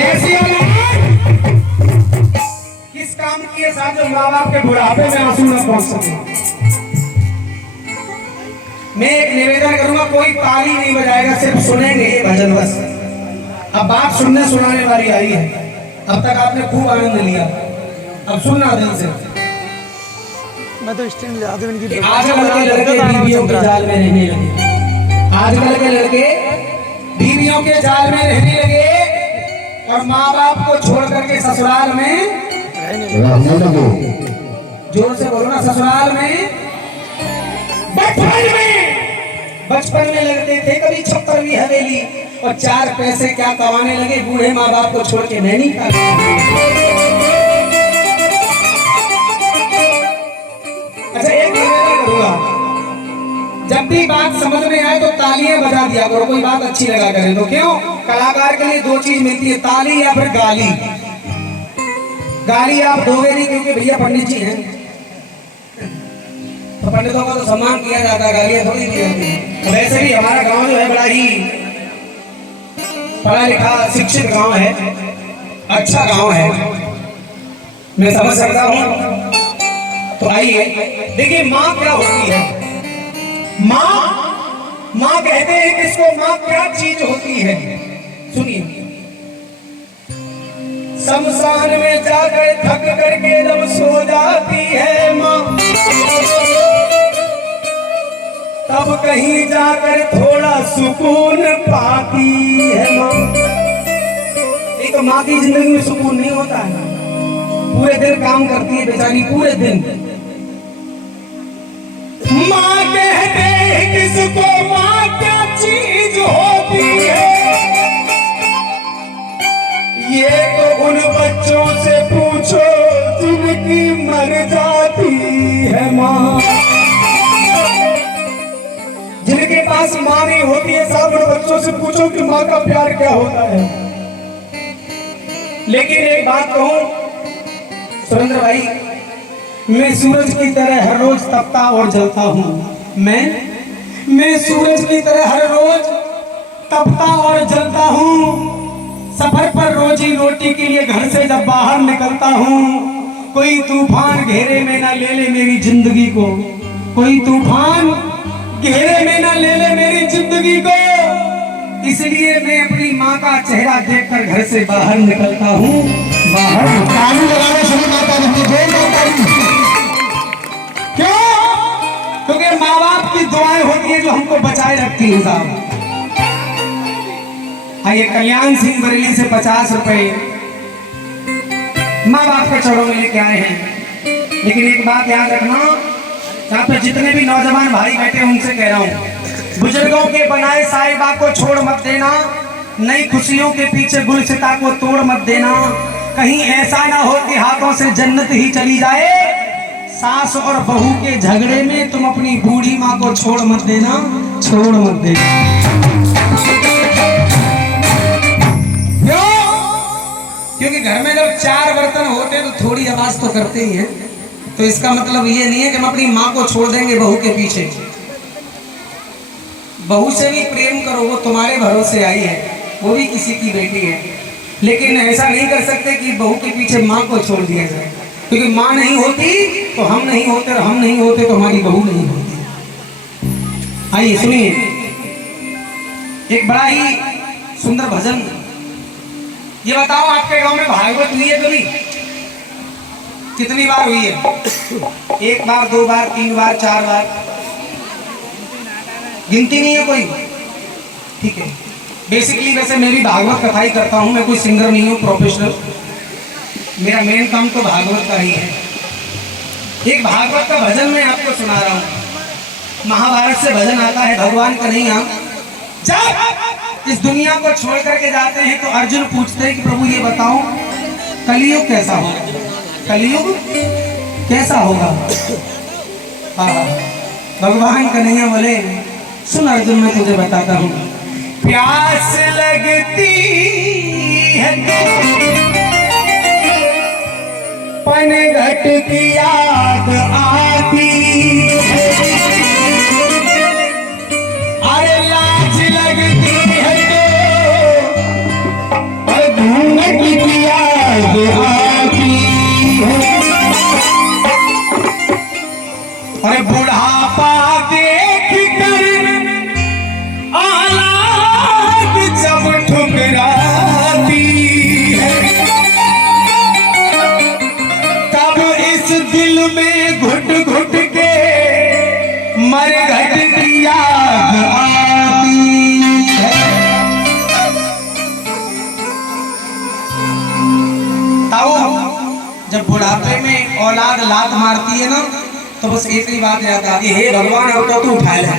ऐसी औलाद किस काम की है साहब, जो माँ बाप के बुढ़ापे में आंसू न पहुंच सके। मैं एक निवेदन करूंगा, कोई ताली नहीं बजाएगा, सिर्फ सुनेंगे ये भजन बस। अब बात सुनने सुनाने वाली आई है। अब तक आपने खूब आनंद लिया, अब सुनना दिल से। मैं तो स्टैंड ला दूं इनकी। आजकल के लड़के बीवियों के जाल में रहने लगे, आजकल के लड़के बीवियों के जाल में रहने लगे और माँ बाप को छोड़ करके ससुराल में रहने लगे। जोर से बोलो ना, ससुराल में। बचपन में लगते थे कभी 56वीं हवेली और 4 पैसे क्या कमाने लगे, बूढ़े माँ बाप को छोड़ के मैं नहीं खा। अच्छा, एक निवेदन करूंगा, जब भी बात समझ में आए तो तालियां बजा दिया करो, कोई बात अच्छी लगा करे तो। क्यों? कलाकार के लिए 2 चीज मिलती है, ताली या फिर गाली। गाली आप दोगे नहीं क्योंकि भैया पंडित जी हैं, तो पंडितों का तो सम्मान किया जाता है, गालियां थोड़ी दी जाती है। वैसे भी हमारा गांव जो है बड़ा ही पढ़ा लिखा शिक्षित गांव है, अच्छा गांव है, मैं समझ सकता हूं। तो आइए देखिए, माँ क्या होती है। माँ कहते हैं किसको, माँ क्या चीज होती है, सुनिए। शमशान में जाकर थक करके जब सो जाती है माँ, तब कहीं जाकर थोड़ा सुकून पाती है माँ। नहीं तो माँ की जिंदगी में सुकून नहीं होता है, पूरे दिन काम करती है बेचारी, पूरे दिन। माँ कहते हैं किसको, माँ क्या चीज होती है, ये तो उन बच्चों से पूछो जिनकी मर जाती है माँ। जिनके पास माँ नहीं होती है, सब उन बच्चों से पूछो कि माँ का प्यार क्या होता है। लेकिन एक बात कहूं सुरेंद्र भाई, मैं सूरज की तरह हर रोज तपता और जलता हूं। मैं सूरज की तरह हर रोज तपता और जलता हूं। सफर पर रोजी रोटी के लिए घर से जब बाहर निकलता हूँ, कोई तूफान घेरे में ना ले ले मेरी जिंदगी को, कोई तूफान घेरे में ना ले ले मेरी जिंदगी को। इसलिए मैं अपनी माँ का चेहरा देखकर घर से बाहर निकलता हूँ। बाहर ताली लगाना शुरू करता हूँ। क्यों? क्योंकि माँ बाप की दुआएं होती है जो हमको बचाए रखती है साहब। आइए, कल्याण सिंह बरेली से 50 रुपए माँ बाप के चरणों में लेके आए हैं। लेकिन एक बात याद रखना, यहाँ पे जितने भी नौजवान भाई बैठे उनसे कह रहा हूँ, बुजुर्गों के बनाए साहिबा को छोड़ मत देना, नई खुशियों के पीछे गुलसिता को तोड़ मत देना। कहीं ऐसा ना हो कि हाथों से जन्नत ही चली जाए। सास और बहू के झगड़े में तुम अपनी बूढ़ी माँ को छोड़ मत देना, छोड़ मत देना। क्योंकि घर में जब 4 बर्तन होते तो थोड़ी आवाज तो करते ही हैं। तो इसका मतलब ये नहीं है कि हम अपनी माँ को छोड़ देंगे बहू के पीछे। बहू से भी प्रेम करो, वो तुम्हारे भरोसे आई है, वो भी किसी की बेटी है। लेकिन ऐसा नहीं कर सकते कि बहू के पीछे माँ को छोड़ दिया जाए, क्योंकि माँ नहीं होती तो हम नहीं होते, और हम नहीं होते तो हमारी बहू नहीं होती। आइए सुनिए, एक बड़ा ही सुंदर भजन। ये बताओ, आपके गांव में भागवत हुई है कभी? कितनी बार हुई है? 1 बार, 2 बार, 3 बार, 4 बार? गिनती नहीं है कोई? ठीक है। बेसिकली वैसे मैं भी भागवत कथा ही करता हूँ, मैं कोई सिंगर नहीं हूँ प्रोफेशनल। मेरा मेन काम तो भागवत का ही है। एक भागवत का भजन मैं आपको सुना रहा हूँ। महाभारत से भजन आता है, भगवान कन्हैया जब इस दुनिया को छोड़ करके जाते हैं तो अर्जुन पूछते हैं कि प्रभु ये बताओ कलयुग कैसा होगा, कलयुग कैसा होगा। भगवान कन्हैया बोले, सुन अर्जुन मैं तुझे बताता हूँ। प्यास लगती है पनघट की याद आती है, अरे लाज लगती है तो घूंघट अब आती है। अरे बुढ़ापा देख कर औलाद जब ठुकराती है, तब इस दिल में घुट घुट के मरघट की याद आती है। ताऊ जब बुढ़ापे में औलाद लात मारती है ना, तो बस एक ही बात याद आती है, हे भगवान अब तो तू उठा ले,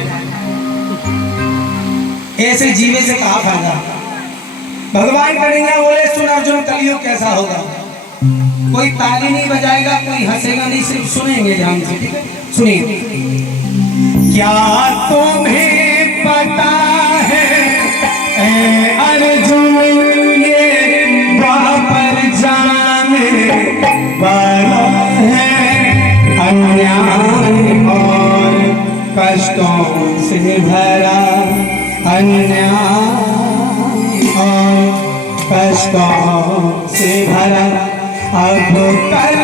ऐसे जीवे से कहा फायदा। भगवान करेंगे बोले सुन अर्जुन कलयुग कैसा होगा, कोई ताली नहीं बजाएगा, कोई हंसेगा नहीं, सिर्फ सुनेंगे ध्यान से, ठीक है? सुनिए। क्या तुम्हें पता है ऐ अर्जुन ये द्वापर जाने वाला है, अन्याय और कष्टों से भरा, अन्याय और कष्टों से भरा अब कल